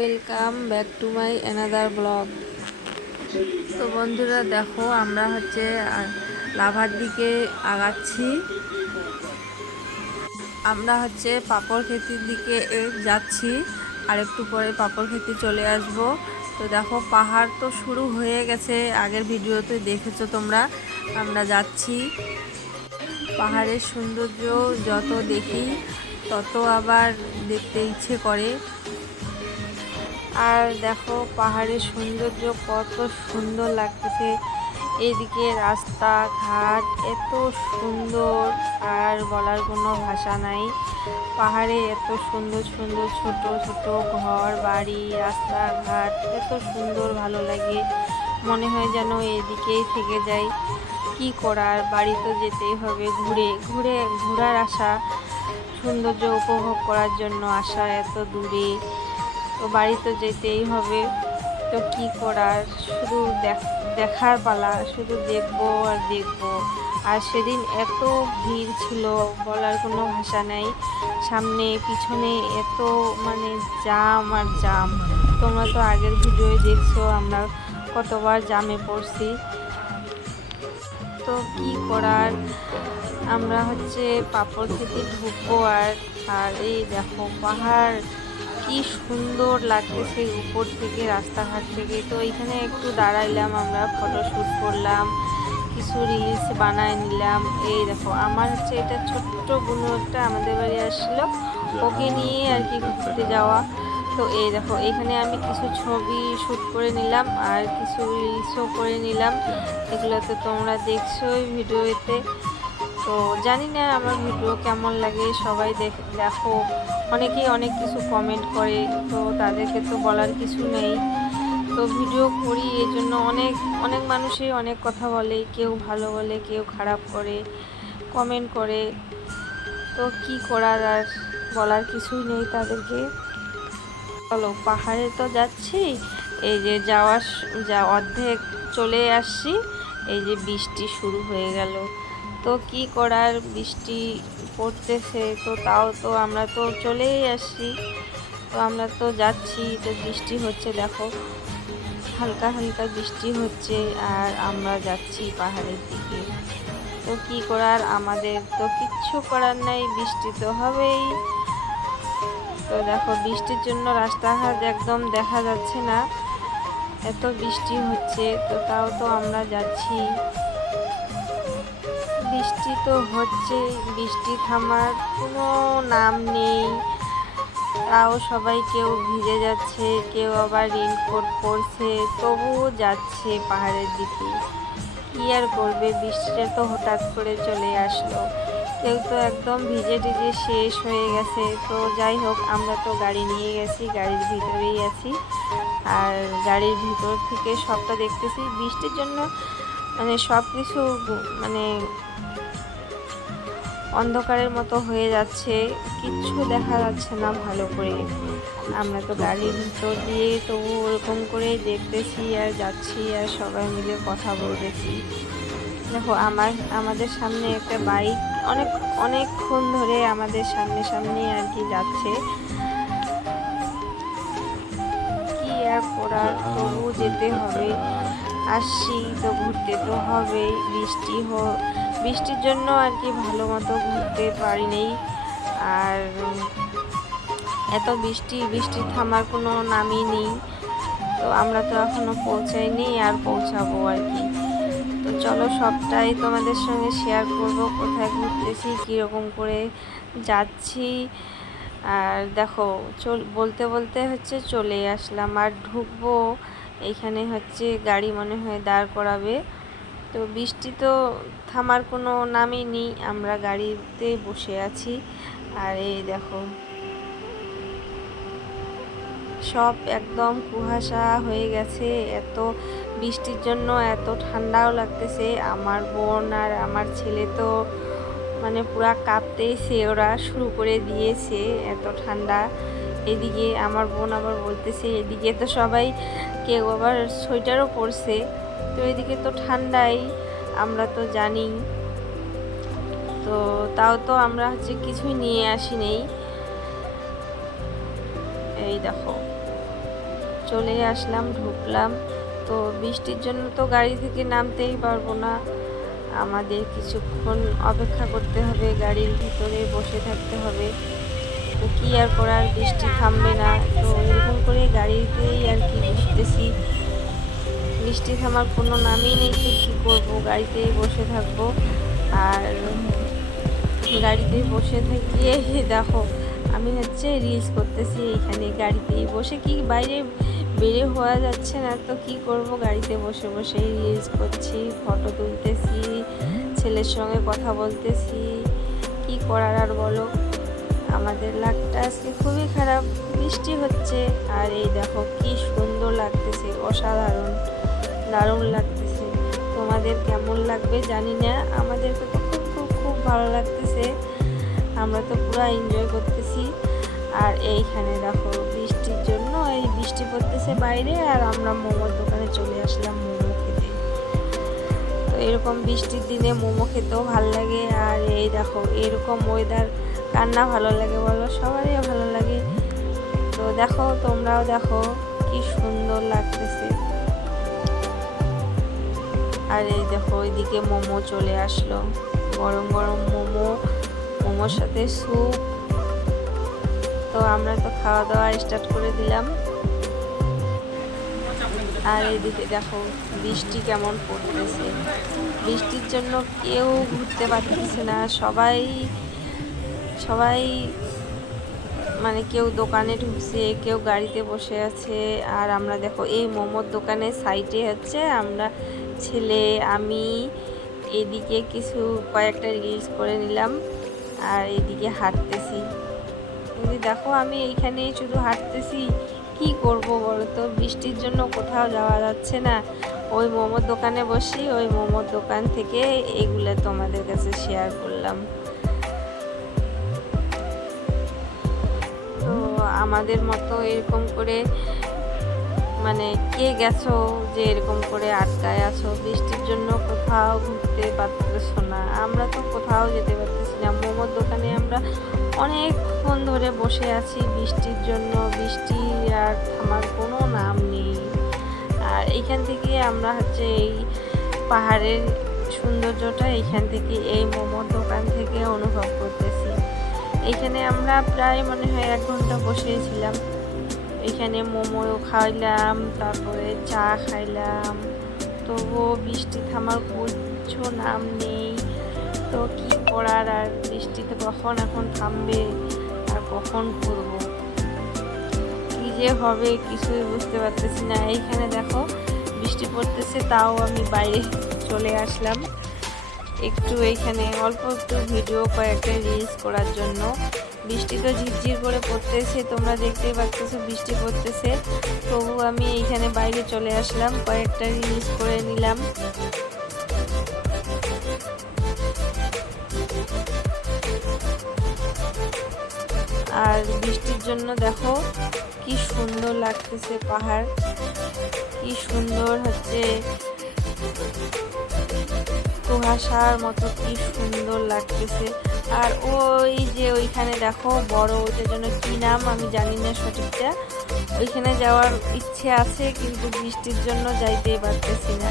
Welcome back to my another blog তো বন্ধুরা দেখো, আমরা হচ্ছে লাভার দিকে আগাচ্ছি। আমরা হচ্ছে পাপড় খেতির দিকে যাচ্ছি, আর একটু পরে পাপড় খেতে চলে আসব। তো দেখো, পাহাড় তো শুরু হয়ে গেছে, আগের ভিডিওতে দেখেছ তোমরা, আমরা যাচ্ছি। পাহাড়ের সৌন্দর্য যত দেখি, তত আবার দেখতে ইচ্ছে করে। আর দেখো পাহাড়ের সৌন্দর্য কত সুন্দর লাগতেছে। এদিকে রাস্তা, ঘাট এত সুন্দর আর বলার কোনো ভাষা নাই। পাহাড়ে এত সুন্দর সুন্দর ছোট ছোট ঘর, বাড়ি রাস্তাঘাট এত সুন্দর, ভালো লাগে। মনে হয় যেন এদিকেই থেকে যাই। কি করার? বাড়ি তো যেতেই হবে। ঘুরে ঘুরে, ঘোরার আশা। সৌন্দর্য উপভোগ করার জন্য আসা এত দূরে। তো বাড়ি তো যেতেই হবে। তো কি করার? শুধু দেখ- দেখার পালা, শুধু দেখব আর দেখব। আর সেদিন এত ভিড় ছিল, বলার কোনো ভাষা নেই। সামনে, পিছনে এত মানে জাম আর জাম। তোমরা তো আগের ভিডিওয় দেখছ, আমরা কতবার জামে পড়ছি। তো কি করার? আমরা হচ্ছে পাপড় খেতে ঢুকবো আর আর এই দেখো পাহাড়। কি সুন্দর লাগতেছে উপর থেকে রাস্তাঘাট থেকে। তো এখানে একটু দাঁড়াইলাম আমরা ফটো শ্যুট করলাম কিছু রিলস বানায় নিলাম। এই দেখো আমার হচ্ছে এটা ছোট্ট বোন একটা আমাদের বাড়ি আসলো ওকে নিয়ে আর কি ঘুরতে যাওয়া। তো এই দেখো এখানে আমি কিছু ছবি শ্যুট করে নিলাম আর কিছু রিলসও করে নিলাম। এগুলো তো তোমরা দেখছ ভিডিওতে। তো জানি না আমার ভিডিও কেমন লাগে সবাই দেখ- দেখো। অনেকেই অনেক কিছু কমেন্ট করে, তো তাদেরকে তো বলার কিছু নেই। তো ভিডিও করি এই জন্য অনেক অনেক মানুষই অনেক কথা বলে, কেউ ভালো বলে, কেউ খারাপ করে কমেন্ট করে। তো কি করার আর বলার কিছুই নেই তাদেরকে। চলো, পাহাড়ে তো যাচ্ছি, এই যে যাওয়ার যা অর্ধেক চলে আসছি, এই যে বৃষ্টি শুরু হয়ে গেল। তো কি করার, বৃষ্টি পড়তেছে, তো তাও তো আমরা তো চলেই আসছি। তো আমরা তো যাচ্ছি, তো বৃষ্টি হচ্ছে, দেখো। হালকা হালকা বৃষ্টি হচ্ছে আর আমরা যাচ্ছি পাহাড়ের দিকে। তো কি করার? আমাদের তো কিচ্ছু করার নাই, বৃষ্টি তো হবেই। তো দেখো, বৃষ্টির জন্য রাস্তাঘাট একদম দেখা যাচ্ছে না। এত বৃষ্টি হচ্ছে, তো তাও তো আমরা যাচ্ছি। বৃষ্টি তো হচ্ছে বৃষ্টি থামার কোনো নাম নেই। তাও সবাই কেউ ভিজে যাচ্ছে, কেউ আবার রেনকোট পরছে, তবুও যাচ্ছে পাহাড়ের দিকে। কি আর করবে, বৃষ্টিটা তো হঠাৎ করে চলে আসলো। কেউ তো একদম ভিজে টিজে শেষ হয়ে গেছে। তো যাই হোক, আমরা তো গাড়ি নিয়ে গেছি, গাড়ির ভিতরেই আছি। আর গাড়ির ভিতর থেকে সবটা দেখতেছি। বৃষ্টির জন্য মানে সব কিছু মানে অন্ধকারের মতো হয়ে যাচ্ছে, কিচ্ছু দেখা যাচ্ছে না ভালো করে। আমরা তো গাড়ির ভিতর দিয়ে তবু ওরকম করে দেখতেছি আর যাচ্ছি আর সবাই মিলে কথা বলতেছি। দেখো, আমার, আমাদের সামনে একটা বাইক অনেক, অনেকক্ষণ ধরে আমাদের সামনে সামনে আর কি যাচ্ছে। কি আর করার? তবু যেতে হবে। আসছি তো, ঘুরতে তো হবেই বৃষ্টি হো বৃষ্টির জন্য আর কি ভালো মতো ঘুরতে পারি পারিনি। আর এত বৃষ্টি বৃষ্টি থামার কোনো নামই নেই। তো আমরা তো এখনও পৌঁছাইনি আর পৌঁছাবো আর কি। তো চলো সবটাই তোমাদের সঙ্গে শেয়ার করব, কোথায় ঘুরতেছি, কীরকম করে যাচ্ছি। আর দেখো, চল, বলতে বলতে হচ্ছে চলে আসলাম। আর ঢুকবো এইখানে হচ্ছে গাড়ি মনে হয় দাঁড় করাবে। তো বৃষ্টি তো থামার কোনো নামই নেই, আমরা গাড়িতে বসে আছি। আর এই দেখো, সব একদম কুয়াশা হয়ে গেছে, এত বৃষ্টির জন্য এত ঠান্ডাও লাগতেছে। আমার বোন আর আমার ছেলে তো মানে পুরা কাঁপতেইছে ওরা শুরু করে দিয়েছে এত ঠান্ডা। এদিকে আমার বোন আবার বলতেছে, এদিকে তো সবাই কেউ আবার সোয়েটারও পরছে। তো এদিকে তো ঠান্ডাই। আমরা তো জানি। তো তাও তো আমরা হচ্ছে কিছুই নিয়ে আসি নেই। এই দেখো, চলে আসলাম, ঢুকলাম। তো বৃষ্টির জন্য তো গাড়ি থেকে নামতেই পারব না। আমাদের কিছুক্ষণ অপেক্ষা করতে হবে, গাড়ির ভিতরে বসে থাকতে হবে। তো কী আর করার, বৃষ্টি থামবে না। তো এরকম করে গাড়িতেই আর কি বসতেছি। বৃষ্টি থামার কোনো নামই নেই তো কী করব? গাড়িতেই বসে থাকব। আর গাড়িতেই বসে থাকিয়ে দেখো, আমি হচ্ছে রিলস করতেছি এখানে গাড়িতেই বসে। কি বাইরে বেরে হওয়া যাচ্ছে না, তো কি করব? গাড়িতে বসে বসে রিলস করছি ফটো তুলতেছি, ছেলের সঙ্গে কথা বলতেছি। কি করার আর বলো? আমাদের লাকটা আজকে খুবই খারাপ। বৃষ্টি হচ্ছে, আর এই দেখো কি সুন্দর লাগতেছে, অসাধারণ। দারুণ লাগতেছে। তোমাদের কেমন লাগবে জানি না আমাদেরকে তো খুব খুব খুব ভালো লাগতেছে। আমরা তো পুরো এনজয় করতেছি। আর এইখানে দেখো, বৃষ্টির জন্য এই বৃষ্টি পড়তেছে বাইরে আর আমরা মোমোর দোকানে চলে আসলাম মোমো খেতে। তো এরকম বৃষ্টির দিনে মোমো খেতেও ভালো লাগে। আর এই দেখো, এরকম ওয়েদার কান্না ভালো লাগে বলো? সবারই ভালো লাগে। তো দেখো, তোমরাও দেখো, কি সুন্দর লাগতেছে। আর এই দেখো, ওইদিকে মোমো চলে আসলো। গরম গরম মোমো, মোমোর সাথে স্যুপ। তো আমরা তো খাওয়া দাওয়া স্টার্ট করে দিলাম। আর এদিকে দেখো, বৃষ্টি কেমন পড়তেছে। বৃষ্টির জন্য কেউ ঘুরতে পারতেছে না। সবাই সবাই মানে কেউ দোকানে ঢুকছে, কেউ গাড়িতে বসে আছে। আর আমরা দেখো, এই মোমোর দোকানের সাইডে হচ্ছে, আমরা ছেলে, আমি এদিকে কিছু কয়েকটা রিলস করে নিলাম আর এদিকে হাঁটতেছি। দেখো, আমি এইখানে শুধু হাঁটতেছি। কি করব বলো তো বৃষ্টির জন্য কোথাও যাওয়া যাচ্ছে না। ওই মোমোর দোকানে বসি, ওই মোমোর দোকান থেকে এগুলো তোমাদের কাছে শেয়ার করলাম। তো আমাদের মতো এরকম করে মানে কে গেছো যে এরকম করে আটকায় আছো? বৃষ্টির জন্য কোথাও ঘুরতে পারতেছো না। আমরা তো কোথাও যেতে পারতেছি না। মোমোর দোকানে আমরা অনেকক্ষণ ধরে বসে আছি বৃষ্টির জন্য। বৃষ্টি আর থামার কোনো নাম নেই। আর এইখান থেকে আমরা হচ্ছে এই পাহাড়ের সৌন্দর্যটা এইখান থেকে এই মোমোর দোকান থেকে অনুভব করতেছি। এইখানে আমরা প্রায় মনে হয় এক ঘণ্টা বসেছিলাম। এখানে মোমো খাইলাম, তারপরে চা খাইলাম। তবুও বৃষ্টি থামার কিছু নাম নেই। তো কি করার আর বৃষ্টিতে কখন এখন থামবে আর কখন করব? কি যে হবে কিছুই বুঝতে পারতেছি না। এইখানে দেখো বৃষ্টি পড়তেছে, তাও আমি বাইরে চলে আসলাম। একটু এইখানে অল্প একটু ভিডিও কয়েকটা রিলস করার জন্য। বৃষ্টি তো ঝিরঝির করে পড়তেছে, তোমরা দেখতেই পাচ্ছ বৃষ্টি পড়তেছে। তবু আমি এইখানে বাইরে চলে আসলাম, কয়েকটা রিলস করে নিলাম। আর বৃষ্টির জন্য দেখো, কি সুন্দর লাগতেছে পাহাড়। কি সুন্দর হচ্ছে, কুয়াশার মতো কি সুন্দর লাগতেছে। আর ওই যে ওইখানে দেখো বড় ওইটার জন্য কী নাম আমি জানি না সঠিকটা। ওইখানে যাওয়ার ইচ্ছে আছে, কিন্তু বৃষ্টির জন্য যাইতে পারতেছি না।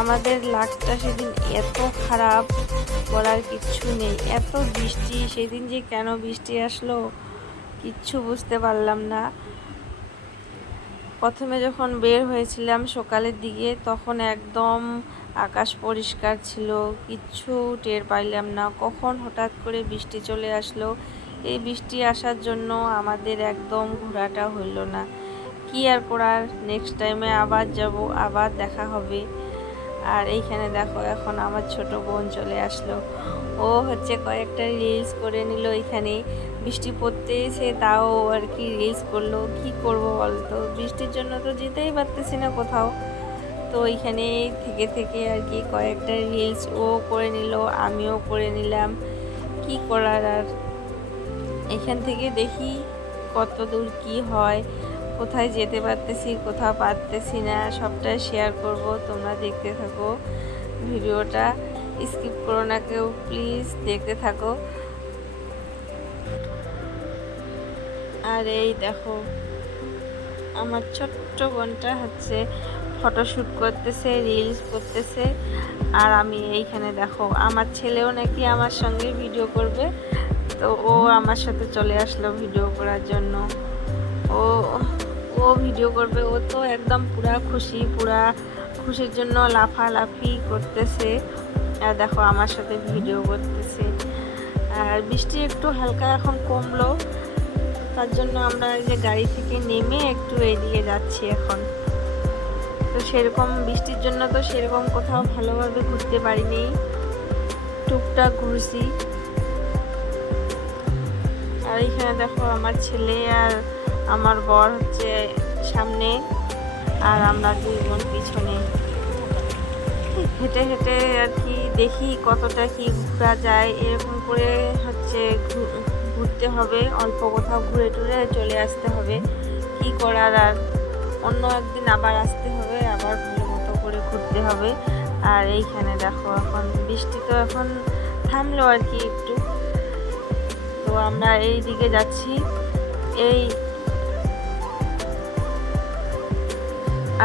আমাদের লাকটা সেদিন এত খারাপ বলার কিচ্ছু নেই। এত বৃষ্টি, সেদিন যে কেন বৃষ্টি আসলো কিচ্ছু বুঝতে পারলাম না। প্রথমে যখন বের হয়েছিলাম সকালের দিকে, তখন একদম আকাশ পরিষ্কার ছিল, কিচ্ছু টের পাইলাম না। কখন হঠাৎ করে বৃষ্টি চলে আসলো? এই বৃষ্টি আসার জন্য আমাদের একদম ঘোরাটা হইল না। কি আর করার? নেক্সট টাইমে আবার যাব, আবার দেখা হবে। আর এইখানে দেখো, এখন আমার ছোট বোন চলে আসলো। ও হচ্ছে কয়েকটা রিলস করে নিল এখানে। বৃষ্টি পড়তে এসে তাও আর কি রিলস করল। কি করব বলতো? বৃষ্টির জন্য তো যেতেই পারতেছি না কোথাও। তো ওইখানে থেকে থেকে আর কি কয়েকটা রিলস ও করে নিল, আমিও করে নিলাম। কি করার আর? এখান থেকে দেখি কত দূর কি হয়, কোথায় যেতে পারতেছি, কোথাও পারতেছি না সবটাই শেয়ার করব, তোমরা দেখতে থাকো ভিডিওটা। স্কিপ করো না কেউ প্লিজ দেখতে থাকো। আর এই দেখো, আমার ছোট্ট বোনটা হচ্ছে ফটোশ্যুট করতেছে রিলস করতেছে। আর আমি এইখানে দেখো, আমার ছেলেও নাকি আমার সঙ্গে ভিডিও করবে। তো ও আমার সাথে চলে আসলো ভিডিও করার জন্য। ও ও ভিডিও করবে, ও তো একদম পুরা খুশি, পুরা খুশির জন্য লাফালাফি করতেছে। আর দেখো, আমার সাথে ভিডিও করতেছে। আর বৃষ্টি একটু হালকা এখন কমলো। তার জন্য আমরা এই যে গাড়ি থেকে নেমে একটু এদিকে যাচ্ছি এখন। তো সেরকম বৃষ্টির জন্য তো সেরকম কোথাও ভালোভাবে ঘুরতে পারিনি। টুকটাক ঘুরছি। আর এখানে দেখো আমার ছেলে আর আমার বর হচ্ছে সামনে আর আমরা দুই পিছনে। হেঁটে হেঁটে আর কি দেখি কতটা কি ঘোরা যায়। এরকম করে হচ্ছে ঘুরতে হবে, অল্প কোথাও ঘুরে টুরে চলে আসতে হবে। কি করার আর? অন্য একদিন আবার আসতে হবে আবার ভালো মতো করে ঘুরতে হবে। আর এইখানে দেখো এখন বৃষ্টি তো এখন থামলো আর কি একটু। তো আমরা এই দিকে যাচ্ছি। এই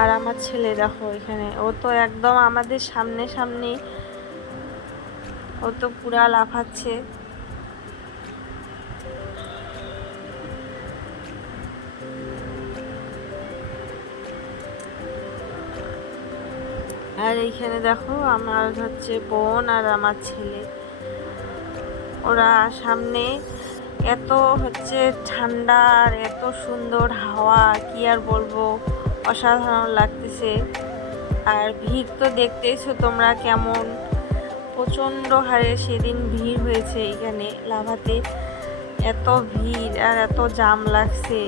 আর আমার ছেলে দেখো এখানে, ও তো একদম আমাদের সামনে সামনে, ও তো পুরা লাফাচ্ছে। আর এইখানে দেখো আমার হচ্ছে বোন আর আমার ছেলে। ওরা সামনে এত হচ্ছে ঠান্ডা আর এত সুন্দর হাওয়া, কি আর বলব? অসাধারণ লাগতেছে। আর ভিড় তো দেখতেইছো তোমরা কেমন? প্রচণ্ড হারে সেদিন ভিড় হয়েছে এখানে লাভাতে। এত ভিড় আর এত জাম লাগছে।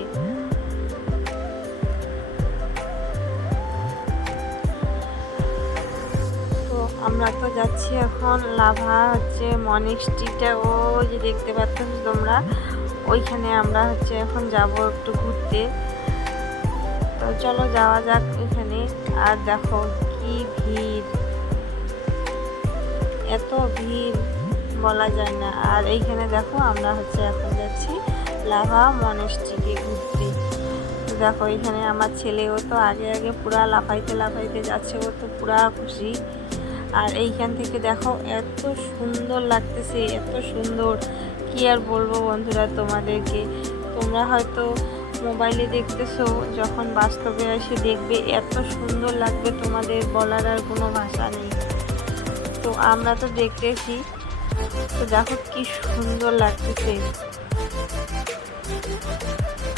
আমরা তো যাচ্ছি এখন লাভা হচ্ছে মনিক স্ট্রিটে। ও যে দেখতে পাচ্ছ তোমরা, ওইখানে আমরা হচ্ছে এখন যাব একটু ঘুরতে। তো চলো যাওয়া যাক এখানে। আর দেখো কি ভিড়। এত ভিড় বলা যায় না। আর এইখানে দেখো আমরা হচ্ছে এখন যাচ্ছি লাভা মনেস্ট্রিকে ঘুরতে। দেখো এখানে আমার ছেলেও তো আগে আগে পুরা লাফাইতে লাফাইতে যাচ্ছে, ও তো পুরা খুশি। আর এইখান থেকে দেখো, এত সুন্দর লাগতেছে, এত সুন্দর। কি আর বলব বন্ধুরা তোমাদেরকে? তোমরা হয়তো মোবাইলে দেখতেছো, যখন বাস্তবে এসে দেখবে, এত সুন্দর লাগবে তোমাদের বলার আর কোনো ভাষা নেই। তো আমরা তো দেখতেছি, তো দেখো কি সুন্দর লাগতেছে।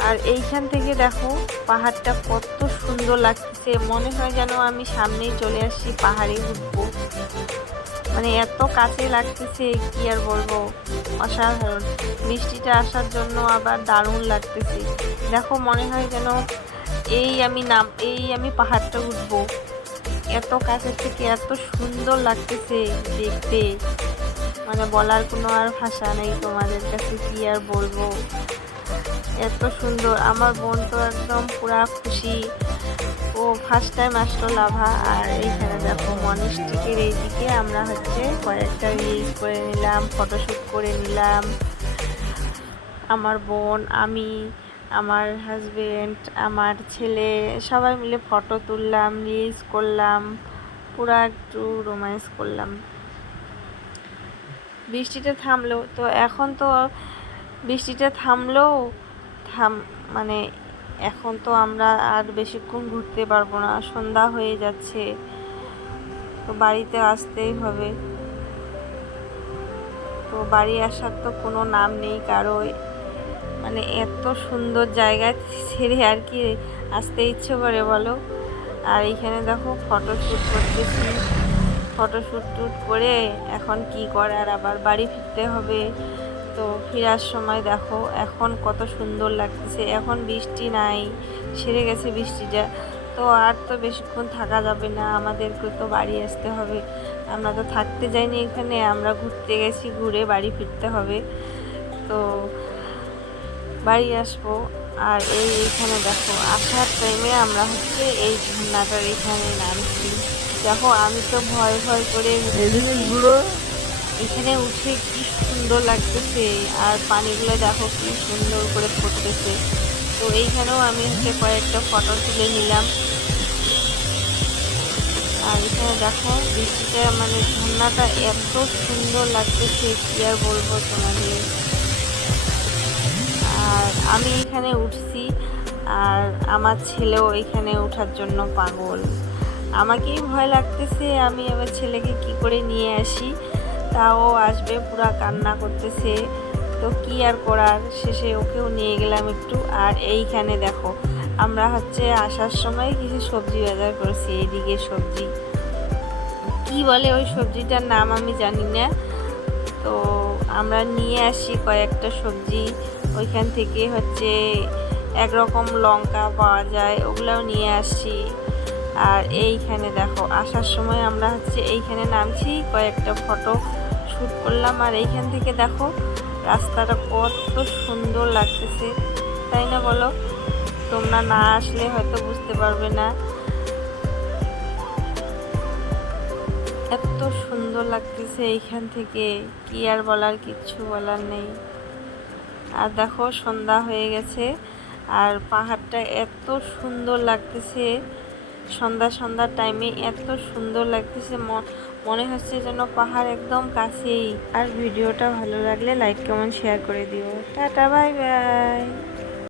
আর এইখান থেকে দেখো, পাহাড়টা কত সুন্দর লাগছে। মনে হয় যেন আমি সামনেই চলে আসছি পাহাড়ে উঠবো। মানে এত কাছে লাগতেছে, কি আর বলব? অসাধারণ। বৃষ্টিটা আসার জন্য আবার দারুণ লাগতেছে। দেখো, মনে হয় যেন এই আমি নাম, এই আমি পাহাড়টা উঠবো। এত কাছের থেকে এত সুন্দর লাগতেছে দেখতে। মানে বলার কোনো আর ভাষা নেই তোমাদের কাছে, কি আর বলব? এত সুন্দর। আমার বোন তো একদম পুরা খুশি। ও ফার্স্ট টাইম আসলো লাভা, আর এইখানে দেখো মনিস্টিকের এইদিকে আমরা হচ্ছে কয়েকটা রিলস করে নিলাম ফটোশ্যুট করে নিলাম। আমার বোন, আমি, আমার হাজবেন্ড আমার ছেলে, সবাই মিলে ফটো তুললাম রিলস করলাম, পুরা একটু রোম্যান্স করলাম। বৃষ্টিটা থামলো, তো এখন তো বৃষ্টিটা থামলেও থাম মানে এখন তো আমরা আর বেশিক্ষণ ঘুরতে পারব না, সন্ধ্যা হয়ে যাচ্ছে, তো বাড়িতে আসতেই হবে। তো বাড়ি আসার তো কোনো নাম নেই কারও মানে এত সুন্দর জায়গা ছেড়ে আর কি আসতে ইচ্ছে করে বলো? আর এইখানে দেখো ফটোশ্যুট করতেছি ফটোশ্যুট টুট করে এখন কি করার? আবার বাড়ি ফিরতে হবে তো ফেরার সময় দেখো এখন কত সুন্দর লাগতেছে। এখন বৃষ্টি নাই, সেরে গেছে বৃষ্টিটা। তো আর তো বেশিক্ষণ থাকা যাবে না, আমাদেরকে তো বাড়ি আসতে হবে। আমরা তো থাকতে যাইনি এখানে, আমরা ঘুরতে গেছি, ঘুরে বাড়ি ফিরতে হবে। তো বাড়ি আসব। আর এই এইখানে দেখো, আসার টাইমে আমরা হচ্ছে এই ঝর্ণাটার এখানে নামছি। দেখো, আমি তো ভয় ভয় করে এখানে উঠে কি সুন্দর লাগতেছে, আর পানিগুলো দেখো কি সুন্দর করে পড়তেছে তো এইখানেও আমি হচ্ছে কয়েকটা ফটো তুলে নিলাম। আর এখানে দেখো বৃষ্টিটা মানে ঝর্ণাটা এত সুন্দর লাগতেছে, কি আর বলব তোমাদের। আর আমি এখানে উঠছি, আর আমার ছেলেও এখানে ওঠার জন্য পাগল। আমাকেই ভয় লাগতেছে, আমি আবার ছেলেকে কি করে নিয়ে আসি? তাও আসবে, পুরা কান্না করতেছে। তো কি আর করার? শেষে ওকেও নিয়ে গেলাম একটু। আর এইখানে দেখো, আমরা হচ্ছে আসার সময় কিছু সবজি বাজার করেছি। এইদিকে সবজি, কি বলে ওই সবজিটার নাম আমি জানি না। তো আমরা নিয়ে আসি কয়েকটা সবজি। ওইখান থেকে হচ্ছে একরকম লঙ্কা পাওয়া যায়, ওগুলোও নিয়ে আসছি আর এইখানে দেখো, আসার সময় আমরা হচ্ছে এইখানে নামছি কয়েকটা ফটো। শ্যুট করলাম আর এইখান থেকে দেখো রাস্তাটা কত সুন্দর লাগতেছে। তাই না বলো? তোমরা না আসলে হয়তো বুঝতে পারবে না। এত সুন্দর লাগতেছে এইখান থেকে। কি আর বলার, কিচ্ছু বলার নেই। আর দেখো সন্ধ্যা হয়ে গেছে আর পাহাড়টা এত সুন্দর লাগতেছে। সন্ধ্যা সন্ধ্যার টাইমে এত সুন্দর লাগতেছে। মনে হচ্ছে যেন পাহাড় একদম কাছেই। আর ভিডিওটা ভালো লাগলে লাইক কমেন্ট শেয়ার করে দিও। Tata bye bye